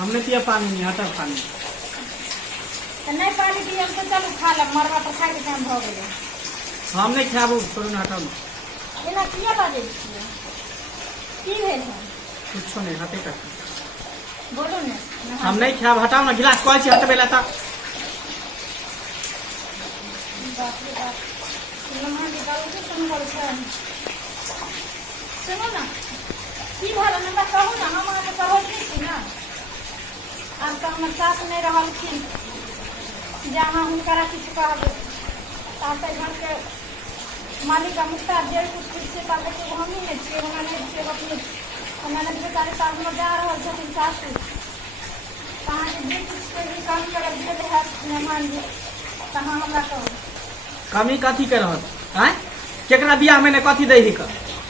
हमने पिया पानी नहीं हटा पानी तो नहीं पानी पिए तो चलू खा लब मरवा पर खाए के टाइम भ गेलै हम नहीं खाबू छोड़ू ना हटाओ ना एना किया बाजै छियै की भेल है कुछ नहीं हटे का बोलू ने हम नहीं खाब हटाओ ना गिलास कहै छी हटबे ला त बाप रे बाप नमन के बाबू के संभल छै सुनो ना की भेल हमरा कहू ना हम अहाँके कहै छी ना आब तऽ हमर सास नहीं रहलखिन जहाँ हुनकरा किछु कहबै ताते घर के मालिक का मुख्तार जेल कुछ फिर से पाल के हम ही नहीं छियै हमरा नहीं छियै अपने हमरा नहीं बेचारे सास में जा रहल छथिन सासू कहाँ के जे कुछ के भी काम कर दिए है मेहमान जी कहाँ हमरा कहू कमी कथी के रहत हैं केकरा बियाह में ने कथी दे ही क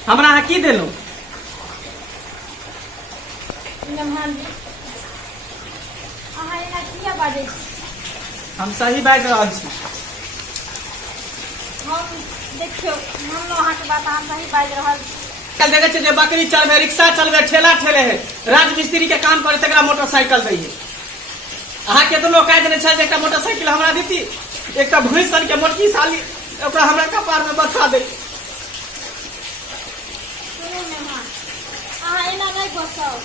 हमरा अहाँ की देलौ मेहमान जी अहाँ एना किया बाजै छी हम सही बात रहल छी हम देखियो हम अहाँ के बात अहाँ सही बाजि रहल छी कल देखे छे जे बकरी चलबे रिक्शा चलबे ठेला ठेले है राजमिस्त्री के काम करे तकरा मोटरसाइकिल दै है अहाँ केतनो काज नहीं छल जे एकटा मोटरसाइकिल हमरा दीती एकटा भैंसन के मोटकी साली ओकरा हमरा कपार में बथा दे सुनू मेहमान अहाँ एना नहीं घोसाउ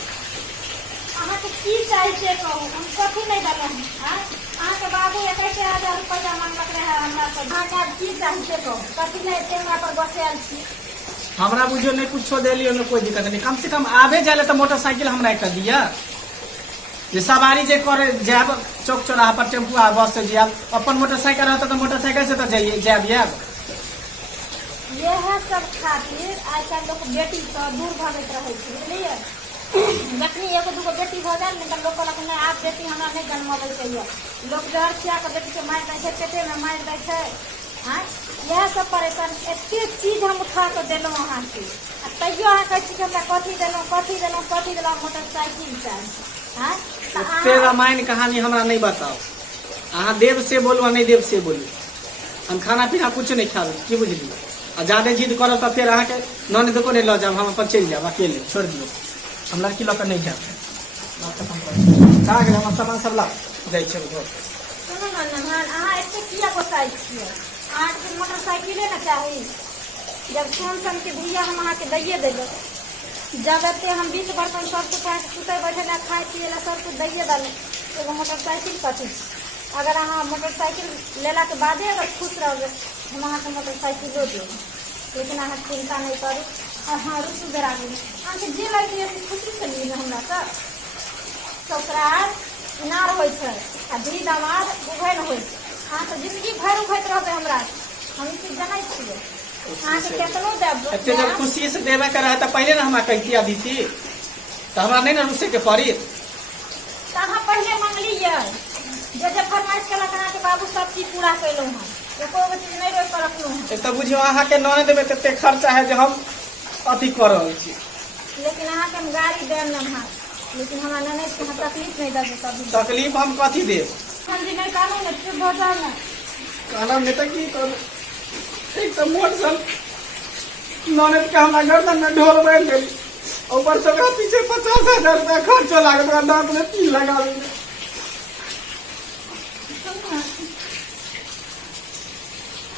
अहाँ के की चाही से कहू हम कथी नहीं देलहुँ अहाँ के बाबू 21,000 रुपया मांगलक रहे हमरा पर अहाँ के की चाही से कहू कथी नहीं एते हमरा पर बसेल छी हमरा बुझियो नहीं कुछो देलियो न कोई दिक्कत नहीं कम से कम आबे जाले तो मोटरसाइकिल हमरा एकटा दिया जे सवारी जे करे जाब चौक चौराहा पर टेम्पू आ बस से जाब अपन मोटरसाइकिल रहता तो मोटरसाइकिल से तो जाइए जाब यह सब खातिर आजकल लोग बेटी से दूर भगत रहे बुझलिए जखनी एगो दूगो बेटी भ जाए ने लोग कहलक नहीं आप बेटी हमरा नहीं जन्मबै चाहिए लोग जहर खिया के बेटी के मारि दै छै पेटे में मारि दै छै यह सब परेशान एते चीज हम उठा के देलहुँ अहाँ के तैयो अहाँ कहै छी कि हमरा कथी देलहुँ मोटरसाइकिल चाही ते रामायण कहानी हमरा नहीं बताओ अहाँ देव से बोलू नहीं देव से बोलू हम खाना पीना कुछ नहीं खाबे की बुझली आ ज्यादा जिद करब तो फिर अहाँ के ननद को नहीं ल जाब हम अपन चल जाब अकेले छोड़ दियो हम लड़की लऽ के नहीं जाब हम सामान सब ला जाइ छै घर सुनू ना नहान अहाँ एते किया गोसाइ छियै अहाँ के मोटरसाइकिले ना चाही जब सन के भैया हम अहाँ के दैये देबै जब एते हम 20 बर्तन सब कुछ सुते बैठे ला खाए पिए ला सब कुछ दैये देलै एगो मोटरसाइकिल कथी अगर अहाँ मोटरसाइकिल लेला के बादे अगर खुश रहबै हम अहाँ के मोटरसाइकिलो देब लेकिन अहाँ चिंता नहीं करू हाँ रुकू बेरा गेली अहाँ के जे लड़की है खुशी से ली हमरा सब ससुराल इनार होइ छै आ धी दामाद उभैन होइ छै अहाँ तऽ जिंदगी भर उभैत रहबै हमरा हम ई चीज जनै छियै अहाँ के केतनो देब एते जब खुशी से देबे के रहे तो पहले ना हमरा कहतिया दीती तो हमरा नहीं ना रुसे के पड़ी तो अहाँ पहले मांगलियै जे फरमाइश केलक अहाँ के बाबू सब चीज पूरा कैलहुँ हँ एको गो चीज नहीं रोक कर रखलहुँ हँ तो बुझियो अहाँ के ननद में तते खर्चा है जो हम अथी कर रहल छी लेकिन अहाँ के हम गाड़ी देब न हम लेकिन हमरा ननद के हम तकलीफ नहीं देब कभी तकलीफ हम कथी देब हम जी नहीं कानून ने चुप हो जाए ना कहना नहीं तो की करू एक तो मोट सन ननद के हमरा गर्दन में ढोल बैठ गेली ऊपर से ओकरा पीछे 50,000 रुपया खर्चो लागल ओकरा दांत में की लगावे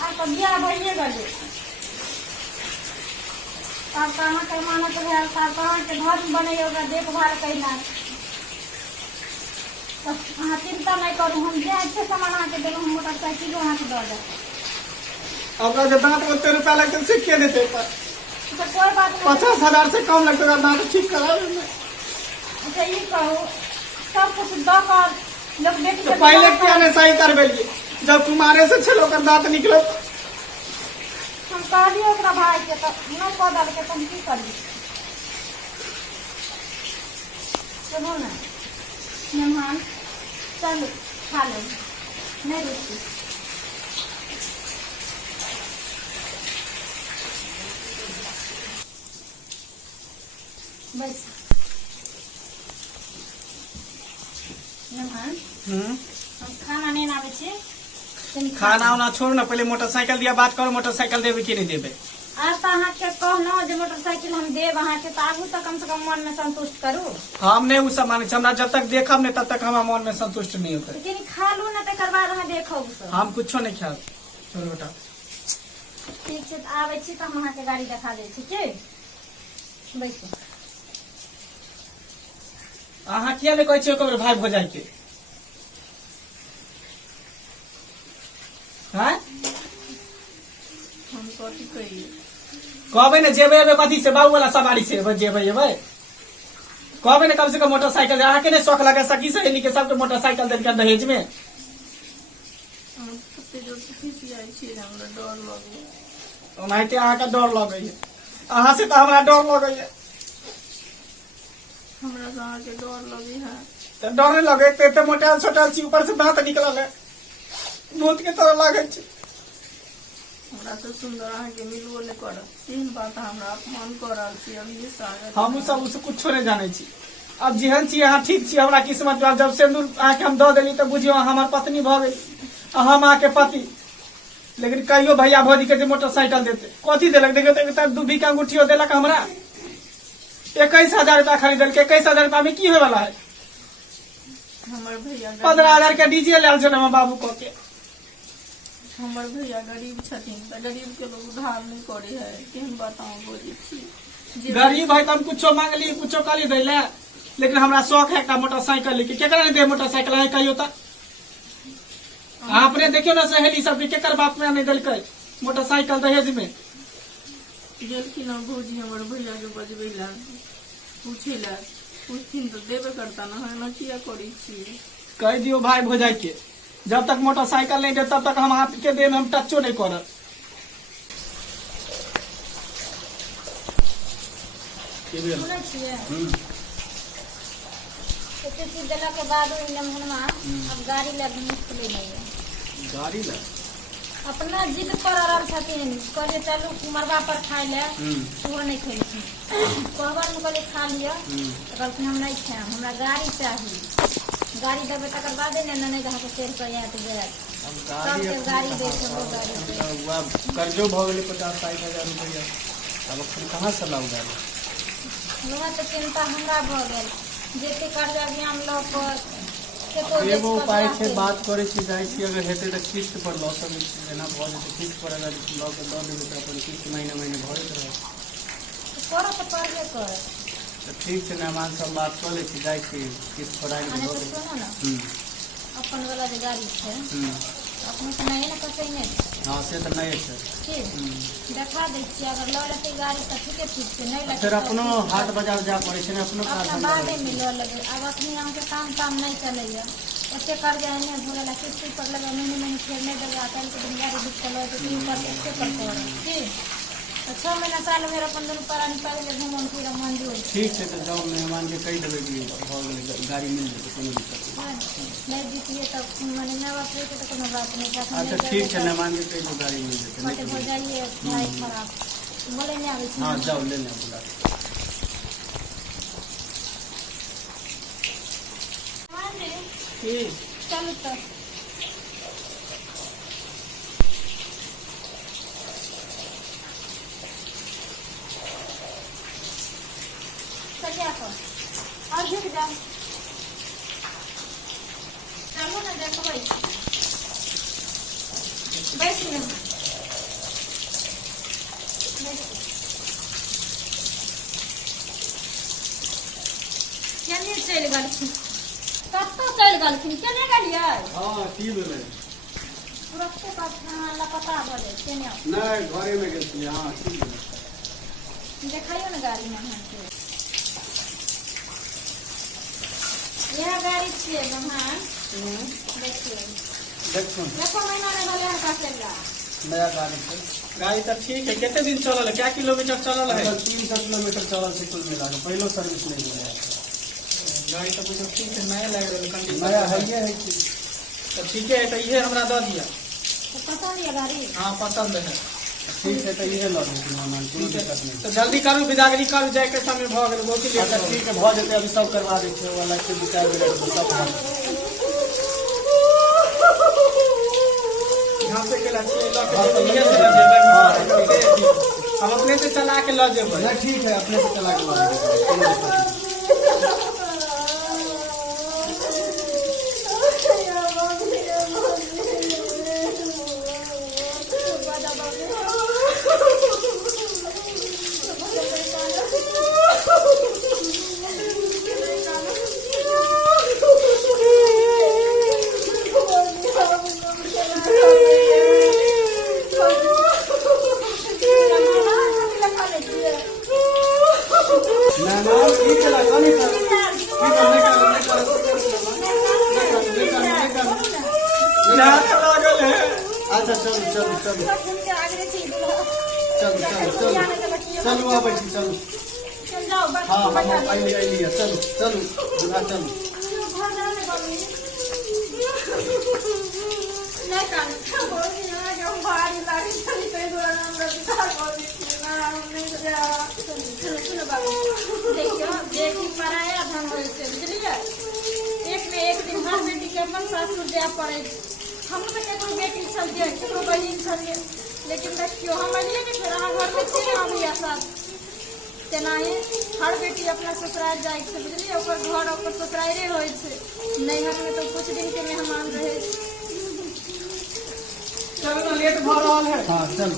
आप बियाह भइए गेलै आप कहाँ के मानत है आप कहाँ के घर बनैया ओकरा देखभाल कैला अहाँ चिंता नहीं करू हम जे अच्छे सामान अहाँ के देलहुँ मोटरसाइकिलो अहाँ के दऽ देब ओकरा जे दांत में 100 रुपया लगते से के देते तो कोई बात नहीं 50,000 से कम लगते दांत ठीक करावे में अच्छा ये कहो सब कुछ दऽ कर लोग बेटी तो पहले क्या ने सही करबेलिए जब कुमारे से छलो कर दांत निकलो हम कहलिए ओकरा भाई के तो न कह दल के तुम की करी सुनो ना मेहमान चलो खा लो नहीं रुकी बस मेहमान हम खाना नहीं आवे छी खाना उना छोड़ ना पहले मोटरसाइकिल दिया बात करो मोटरसाइकिल देवे कि नहीं देवे आज तो अहाँ के कहना जो मोटरसाइकिल हम देव अहाँ के, तो आगू तो कम से कम मन में संतुष्ट करू। हम नहीं उ सब माने छी, हमरा जब तक देखब नहीं तब तक हमारा मन में संतुष्ट नहीं होते। लेकिन खा लू ना तकर बाद अहाँ देखब सब। हम कुछो नहीं खाएब। चलो बेटा ठीक छै, तो आबै छी तो हम अहाँ के गाड़ी दिखा दै छी की। बैसू। अहाँ किया नहीं कहै छी ओकर भाई भौजाई के? हैं हम कथी कहिए? कहबै ने जेबै एबै कथी से, बाबू वाला सवारी से जेबै एबै? कहबै ने कम से कम मोटरसाइकिल। अहाँ के नहीं शौक लगे सखी सहेली के सबके मोटरसाइकिल देलकै दहेज में? हम कते जोर से खिसियाइ छी, हमरा डर लगैए। ओनाहिते अहाँके डर लगैए। अहाँ से तो हमरा डर लगैए। हमरा से अहाँके डर लगै है। तो डर नहीं लगे, एते मोटाल छोटाल छी, ऊपर से दांत निकलल है, भूत के तरह लागे छै। हमरा से सुंदर अहाँके मिलबो नहीं करत। तीन बात हमरा अपमान कर रहल छी अभी से आगे। हम सब उस कुछो नहीं जाने छी। अब जेहन छी अहाँ ठीक छी, हमरा किस्मत में जब सिंदूर अहाँके हम दऽ देली तो बुझियो हमार पत्नी भऽ गेली, हम अहाँके पति। लेकिन कहियो भैया भौजी के जे मोटरसाइकिल देते कथी देलक? देखियो तो 2 बीघा अंगूठियो देलक हमरा। 21,000 रुपया खरीदल। 21,000 रुपया में की होय वाला है? हमर भैया 15,000 के डीजे लाल छल हमर बाबू कह के। हमर भैया गरीब छथिन, तो गरीब के लोग उधार नहीं करे है। केहन बताऊं बोली छी गरीब है तो हम कुछो मांगली कुछो कहली दै ले, लेकिन हमरा शौक है एक मोटरसाइकिल के। केकरा नहीं दे मोटरसाइकिल है कहियो तो? अपने देखियो ना सहेली सब केकर बाप में नहीं दिलकै मोटरसाइकिल दहेज में। गेलखिन भौजी हमर भैया के बजबै ला, पूछे ला, पूछथिन तो देबे करता ना है ना, किया करी छी? कह दियो भाई भौजाई के जब तक मोटरसाइकिल नहीं दे तब तक हम हाथ के दे में हम टचो नहीं करब। सुनै छियै एते चीज देला के बाद नमहनमा अब गाड़ी ले मुश्किल नहीं है। गाड़ी ला अपना जिद कर रहल छथिन, कहलिए चलू कुमरबा पर खाए ले, वो नहीं खेलखिन। कहबर में कहलिए खा लिया, तो कहलखिन हम नहीं खाएम, हमरा गाड़ी चाहिए। गाड़ी देवे तकर बादे ने नहीं रहा के चढ़ कर आयत जायत। सबके गाड़ी दे के वो गाड़ी दे। कर्जो भ गेलै 50-60 हजार रुपया। अब अखन कहाँ से लाऊ गाड़ी? वहाँ तो चिंता हमरा भ गेल, जेते कर्जा अभियान ल पर एगो उपाय छै, बात करे छी जाइ छी, अगर हेते तो किस्त पर लऽ सकै छी। जेना भऽ जेतै किस्त पर अगर लऽ के दऽ देबै तो अपन किस्त महीने महीने भरैत रहत। करऽ तो पड़बे करे। तो ठीक छै, मेहमान सब बात कऽ लै छी, जाइ छी किस्त पर आइ माने दऽ तो देबै। सुनो ना, अपन वाला जो गाड़ी है अपने तो नहीं ना कसै नहीं हाँ से तो नहीं है। ठीक देखा दै छियै, अगर लऽ लेतै गाड़ी तो ठीके ठीक छै, नहीं लेतै फिर अपनो हाट बाजार जाय पड़े छै ने, अपनो अपना काज बादे में लऽ लेबै। अब अखनी अहाँके काम नहीं चलैया, एते कर्जा एने भोरेला किस्त पर लेबै, महीने महीने फेर नहीं देबै, आ काल्हि के दिन गाड़ी बुक कर लेबै तो पर एते पर करब ठीक। तो 6 महीना साल भर अपन दुनू प्राणी पाबि ले घूमम फिरम मंजूर। ठीक है। तो जाओ मेहमान के कही देबै कि भऽ गेलै गाड़ी मिल जेतै, कोनो दिक्कत नहीं जीतिए तो मैंने नया बात तो कोनो बात नहीं। नहीं। अच्छा ठीक है, मेहमान के कही दो गाड़ी मिल जेतै। छोटे हो जाइए भाई खराब बोले नहीं आबै छै। हाँ जाओ ले ले बुला। ठीक चलू तो सजा को और झुक जाओ, चलो ना देखबै बैठ ना केने चलि गेलखिन, कतऽ चलि गेलखिन, केने गेलियै? हाँ की भेलै? तुरंते पास लापता भऽ जाइ केने नहीं घरे में गेल छी। हाँ की भेलै? देखाइयो ना गाड़ी में अहाँके यह गाड़ी छियै ब्रह्मांड। देखिए देखो देखो महीना में भले हल्का चल नया गाड़ी है। गाड़ी तो ठीक है। कितने दिन चलल है? क्या किलोमीटर चलल है? 300 किलोमीटर चलल छै कुल मिला के, पहलो सर्विस नहीं मिला। गाड़ी तो मुझे ठीक है, नया लग रहा है, नया है ये है कि तो ठीक है। तो ये हमरा दे दिया। तो पसंद है गाड़ी? हाँ पसंद है। ठीक है, तो ये लऽ लेबै मेहमान, कोनो दिक्कत नहीं। तो जल्दी करू, विदागरी करू, जाए के समय भऽ गेल, बहुत लेट अच्छा ठीक है, भऽ जेतै, अभी सब करवा दै छै, वाला के विचार मिनट में सब भऽ जेतै। यहाँ से केला छियै लऽ हाँ, तो के ये जेबै। हाँ, हम अपने से चला के ला जेबै। नहीं ठीक है, अपने से चला के ला देंगे। अच्छा चलो चलो चलो चलो चलो चलो चलो आ बैठी चलो। हाँ हम आइए आइए चलो चलो दूल्हा चलो। देखियो बेटी पराया धन होय छै बुझलियै। एक में एक दिन हर बेटी के अपन सासुर जाय पड़े। हम तो केकरो बेटी छलियै केकरो बहिन छलियै, लेकिन देखियो हम अलियै कि फेर अहाँ घर में छियै हम या साथ तेनाही हर बेटी अपना ससुराल जाइ छै बुझलियै। ओकर घर ओकर ससुराले होइ छै। नैहर में तो कुछ दिन के मेहमान रहे। चलो ना लेट भ रहल है। हाँ चलो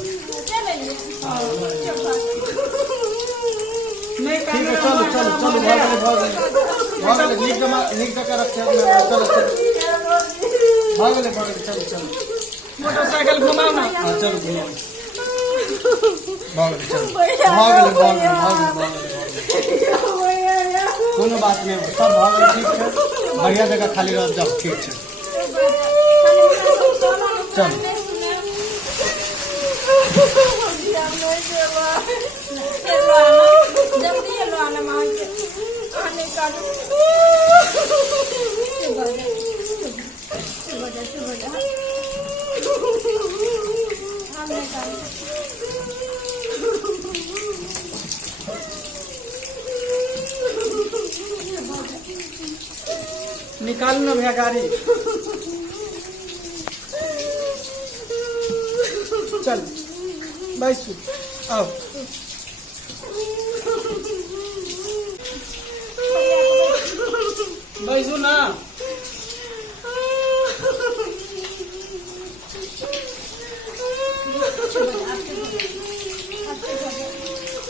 चल एलियै नहीं ठीक है चलो चलो चलो भागले नीक जगह रखे चलो भागले चलो चलो मोटरसाइकिल घुमाओ ना। हाँ चलो घुमाओ भागले चलो भागले भागले भागले कोनो बात नहीं सब भागले ठीक है। बढ़िया जगह खाली रह जाओ ठीक है चलो। जल्दी लो आना मां के आने का निकालू ना भैया गाड़ी। चल बैसू आओ। बैसू ना।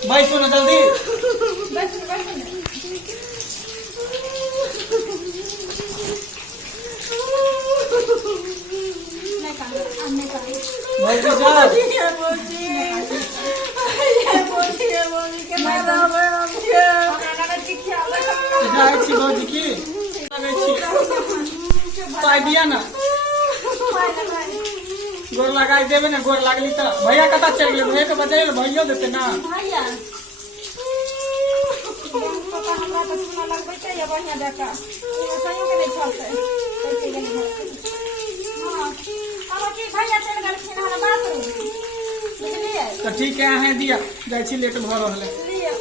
बैसू ना जल्दी। बैठो जाओ। जाइ छी भौजी की लगै छी पाइ दिया ना। गोर लगाई देबे ना। गोर लागली तो भैया कतऽ चलि गेलै? भैया के बजाइए भैयो देते ना। भैया पता हमरा तो सुना लगबै छै या बढ़िया देखा सही के नहीं छलते कैसे गेली हां अब की भैया चल गेलखिन हमरा बाथरूम बुझलिए। तो ठीक है अहें दिया जाइ छी लेट भ रहल है। लिया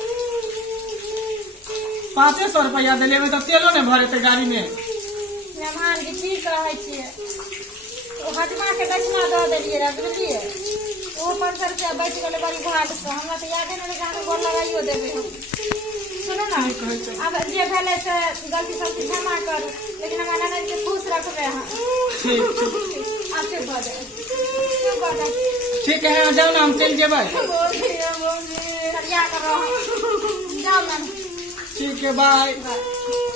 500 रुपया दिले में तो तेलो ने भरे गाड़ी में। मेहमान के ठीक रहे छिए ओ हजमा के दक्षिणा दे देलिए रे बुझलिए। ओ 500 रुपया बच गेले बड़ी घाट से हमरा तो यादे नहीं रहे। गोर लगाइयो देबे हम। सुनो ना अब जे भेले से गलती सब क्षमा कर, लेकिन हमारा ननद के खुश रखबे हां। ठीक ठीक आपके बड़े ठीक है जाओ ना हम चल जेबै। करिया करो जाओ ना। ठीक है बाय।